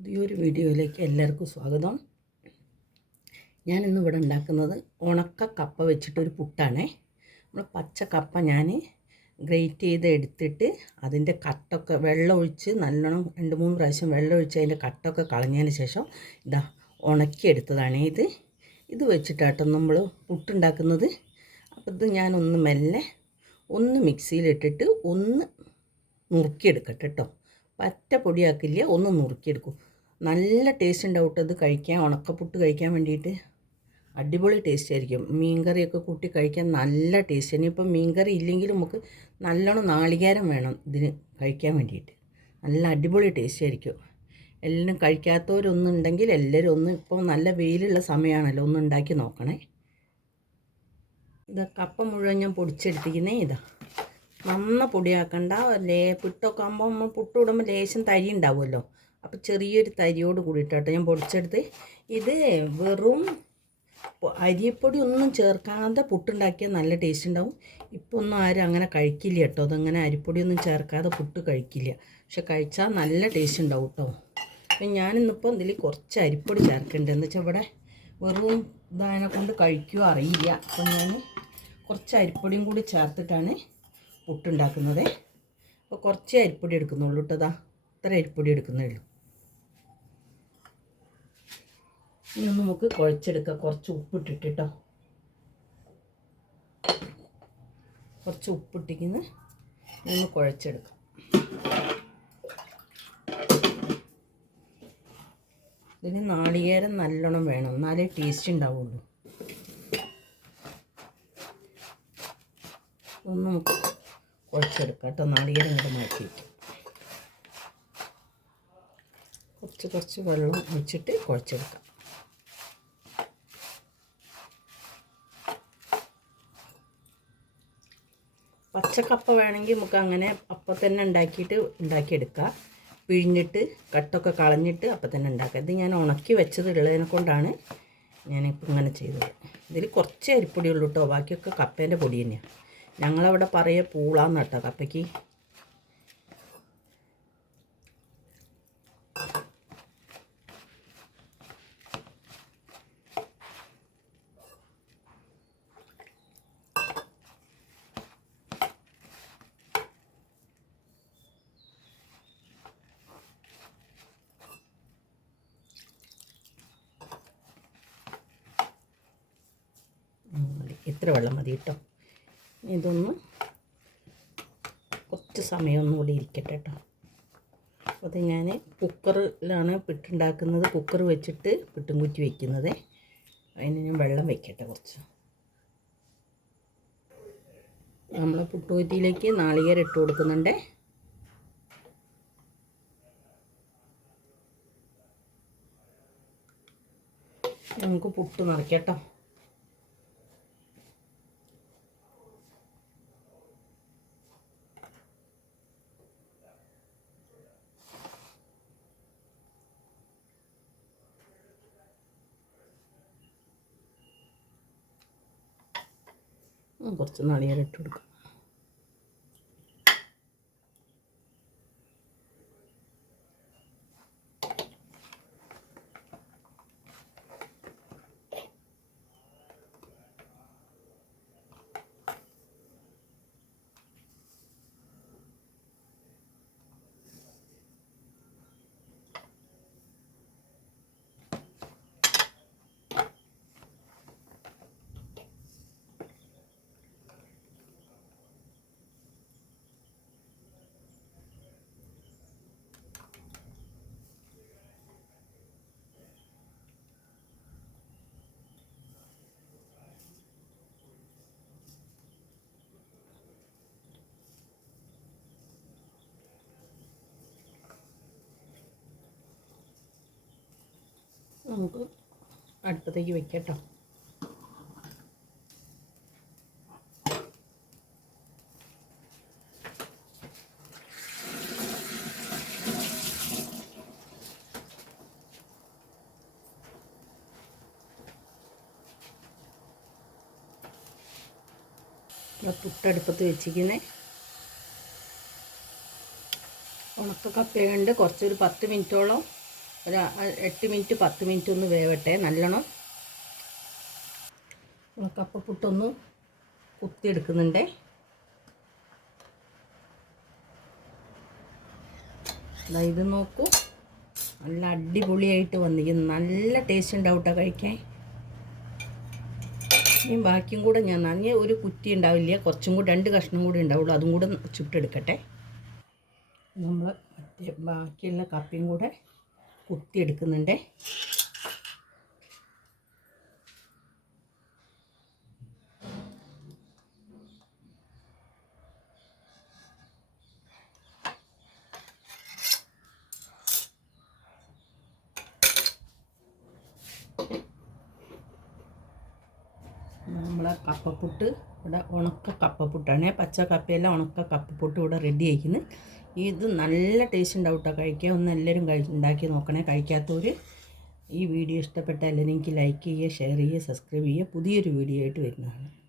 പുതിയൊരു വീഡിയോയിലേക്ക് എല്ലാവർക്കും സ്വാഗതം. ഞാൻ ഇന്ന് ഇവിടെ ഉണ്ടാക്കുന്നത് ഉണക്ക കപ്പ വെച്ചിട്ടൊരു പുട്ടാണേ. നമ്മൾ പച്ച കപ്പ ഞാൻ ഗ്രേറ്റ് ചെയ്ത് എടുത്തിട്ട് അതിന്റെ കട്ടൊക്കെ വെള്ളം ഒഴിച്ച് നല്ലോണം രണ്ട് മൂന്ന് പ്രാവശ്യം വെള്ളം ഒഴിച്ച് അതിന്റെ കട്ടൊക്കെ കളഞ്ഞതിന് ശേഷം ഇതാ ഉണക്കിയെടുത്തതാണ് ഇത്. ഇത് വെച്ചിട്ടാട്ടോ നമ്മൾ പുട്ടുണ്ടാക്കുന്നത്. അപ്പോൾ ഇത് ഞാനൊന്ന് മെല്ലെ ഒന്ന് മിക്സിയിലിട്ടിട്ട് ഒന്ന് നുറുക്കിയെടുക്കട്ടെ കേട്ടോ. പറ്റ പൊടിയാക്കില്ല ഒന്ന് നുറുക്കിയെടുക്കും. നല്ല ടേസ്റ്റ് ഉണ്ടാവും അത് കഴിക്കാൻ ഉണക്കപ്പുട്ട് കഴിക്കാൻ വേണ്ടിയിട്ട്. അടിപൊളി ടേസ്റ്റ് ആയിരിക്കും. മീൻകറിയൊക്കെ കൂട്ടി കഴിക്കാൻ നല്ല ടേസ്റ്റ് ഇനിയിപ്പം മീൻകറി ഇല്ലെങ്കിലും നമുക്ക് നല്ലോണം നാളികേരം വേണം ഇതിന് കഴിക്കാൻ വേണ്ടിയിട്ട്. നല്ല അടിപൊളി ടേസ്റ്റ് ആയിരിക്കും. എല്ലാം കഴിക്കാത്തവരൊന്നുണ്ടെങ്കിൽ എല്ലാവരും ഒന്ന് ഇപ്പോൾ നല്ല വെയിലുള്ള സമയമാണല്ലോ ഒന്ന് ഉണ്ടാക്കി നോക്കണേ. ഇത് കപ്പ മുഴുവൻ ഞാൻ പൊടിച്ചെടുത്തിരിക്കുന്നേ ഇതാ. നന്ന പൊടിയാക്കണ്ട. ലേ പുട്ടൊക്കെ ആകുമ്പോൾ പുട്ട് വിടുമ്പോൾ ലേശം തരി ഉണ്ടാവുമല്ലോ അപ്പോൾ ചെറിയൊരു തരിയോട് കൂടിയിട്ടോ ഞാൻ പൊടിച്ചെടുത്ത് ഇത് വെറും അരിപ്പൊടി ഒന്നും ചേർക്കാതെ പുട്ടുണ്ടാക്കിയാൽ നല്ല ടേസ്റ്റ് ഉണ്ടാവും. ഇപ്പോൾ ഒന്നും ആരും അങ്ങനെ കഴിക്കില്ല കേട്ടോ. അതങ്ങനെ അരിപ്പൊടിയൊന്നും ചേർക്കാതെ പുട്ട് കഴിക്കില്ല. പക്ഷെ കഴിച്ചാൽ നല്ല ടേസ്റ്റ് ഉണ്ടാവും കേട്ടോ. അപ്പം ഞാനിന്നിപ്പോൾ ഇതിൽ കുറച്ച് അരിപ്പൊടി ചേർക്കേണ്ടത് എന്ന് വെച്ചാൽ ഇവിടെ വെറും ഇതതിനെ കൊണ്ട് കഴിക്കുകയോ അറിയില്ല. അപ്പം ഞാൻ കുറച്ച് അരിപ്പൊടിയും കൂടി ചേർത്തിട്ടാണ് പുട്ടുണ്ടാക്കുന്നത്. അപ്പോൾ കുറച്ച് അരിപ്പൊടി എടുക്കുന്നുള്ളൂ കേട്ടോ. ഇത്ര അരിപ്പൊടി എടുക്കുന്നേ ഉള്ളൂ. ഇനി നമുക്ക് കുഴച്ചെടുക്കാം. കുറച്ച് ഉപ്പിട്ടിട്ട് കേട്ടോ കുറച്ച് ഉപ്പിട്ടിക്കുന്ന ഒന്ന് കുഴച്ചെടുക്കാം. ഇതിന് നാളികേരം നല്ലോണം വേണം. എന്നാലേ ടേസ്റ്റ് ഉണ്ടാവുള്ളൂ. ഒന്ന് നമുക്ക് കുഴച്ചെടുക്കാം കേട്ടോ. നാളികേരം ഇങ്ങോട്ട് മാറ്റി കുറച്ച് കുറച്ച് വെള്ളം ഒഴിച്ചിട്ട് കുഴച്ചെടുക്കാം. പച്ചക്കപ്പ വേണമെങ്കിൽ നമുക്ക് അങ്ങനെ അപ്പം തന്നെ ഉണ്ടാക്കിയിട്ട് ഉണ്ടാക്കിയെടുക്കാം. പിഴിഞ്ഞിട്ട് കട്ടൊക്കെ കളഞ്ഞിട്ട് അപ്പം തന്നെ ഉണ്ടാക്കുക ഇത് ഞാൻ ഉണക്കി വെച്ചത് ഉള്ളതിനെ കൊണ്ടാണ് ഞാനിപ്പോൾ ഇങ്ങനെ ചെയ്തത്. ഇതിൽ കുറച്ച് അരിപ്പൊടി ഉള്ളൂ കേട്ടോ. ബാക്കിയൊക്കെ കപ്പേന്റെ പൊടി തന്നെയാണ്. ഞങ്ങളവിടെ പറയുക പൂളാന്ന് കേട്ടോ കപ്പയ്ക്ക് ഉം, മതി ഇത്ര വെള്ളം മതി കേട്ടോ. ഇതൊന്ന് കുറച്ച് സമയമൊന്നും കൂടി ഇരിക്കട്ടെ കേട്ടോ. അത് ഞാൻ കുക്കറിലാണ് പിട്ടുണ്ടാക്കുന്നത്. കുക്കർ വെച്ചിട്ട് പിട്ടും കുറ്റി വയ്ക്കുന്നത് അതിന് ഞാൻ വെള്ളം വയ്ക്കട്ടെ കുറച്ച്. നമ്മളെ പുട്ടുകുറ്റിയിലേക്ക് നാളികേരം ഇട്ട് കൊടുക്കുന്നുണ്ട്. നമുക്ക് പുട്ട് നിറയ്ക്കട്ടോ കുറച്ച് നാളികേരം ഇട്ട് കൊടുക്കും നമുക്ക് അടുപ്പത്തേക്ക് വെക്കാം പുട്ടടുപ്പത്ത് വെച്ചിരിക്കുന്നേ. ഉണക്ക കപ്പ കണ്ട് കുറച്ചൊരു പത്ത് മിനിറ്റോളം ഒരു എട്ട് മിനിറ്റ് പത്ത് മിനിറ്റ് ഒന്ന് വേവട്ടെ നല്ലോണം. കപ്പപ്പുട്ടൊന്ന് കുത്തിയെടുക്കുന്നുണ്ടേ. ഇത് നോക്കൂ. നല്ല അടിപൊളിയായിട്ട് വന്നിരിക്കുന്നു. നല്ല ടേസ്റ്റ് ഉണ്ടാവും കേട്ടോ കഴിക്കാൻ. ഇനി ബാക്കിയും കൂടെ ഞാൻ നനഞ്ഞ ഒരു കുറ്റി ഉണ്ടാവില്ല. കുറച്ചും കൂടി രണ്ട് കഷ്ണം കൂടി ഉണ്ടാവുള്ളൂ. അതും കൂടെ ചുട്ടെടുക്കട്ടെ. നമ്മൾ മറ്റേ ബാക്കിയുള്ള കപ്പയും കൂടെ കുത്തിയെടുക്കുന്നുണ്ടേ. നമ്മളെ കപ്പപ്പുട്ട് ഇവിടെ ഉണക്ക കപ്പപ്പുട്ടാണ്. പച്ച കപ്പയല്ല ഉണക്ക കപ്പപ്പുട്ട് ഇവിടെ റെഡി ആയിരിക്കുന്നു ഇത് നല്ല ടേസ്റ്റ് ഉണ്ടാവും കേട്ടോ കഴിക്കാൻ ഒന്ന് എല്ലാവരും കഴി ഉണ്ടാക്കി നോക്കണേ. കഴിക്കാത്തവർ ഈ വീഡിയോ ഇഷ്ടപ്പെട്ടാൽ എനിക്ക് ലൈക്ക് ചെയ്യുക ഷെയർ ചെയ്യുക സബ്സ്ക്രൈബ് ചെയ്യുക. പുതിയൊരു വീഡിയോ ആയിട്ട് വരുന്നതാണ്.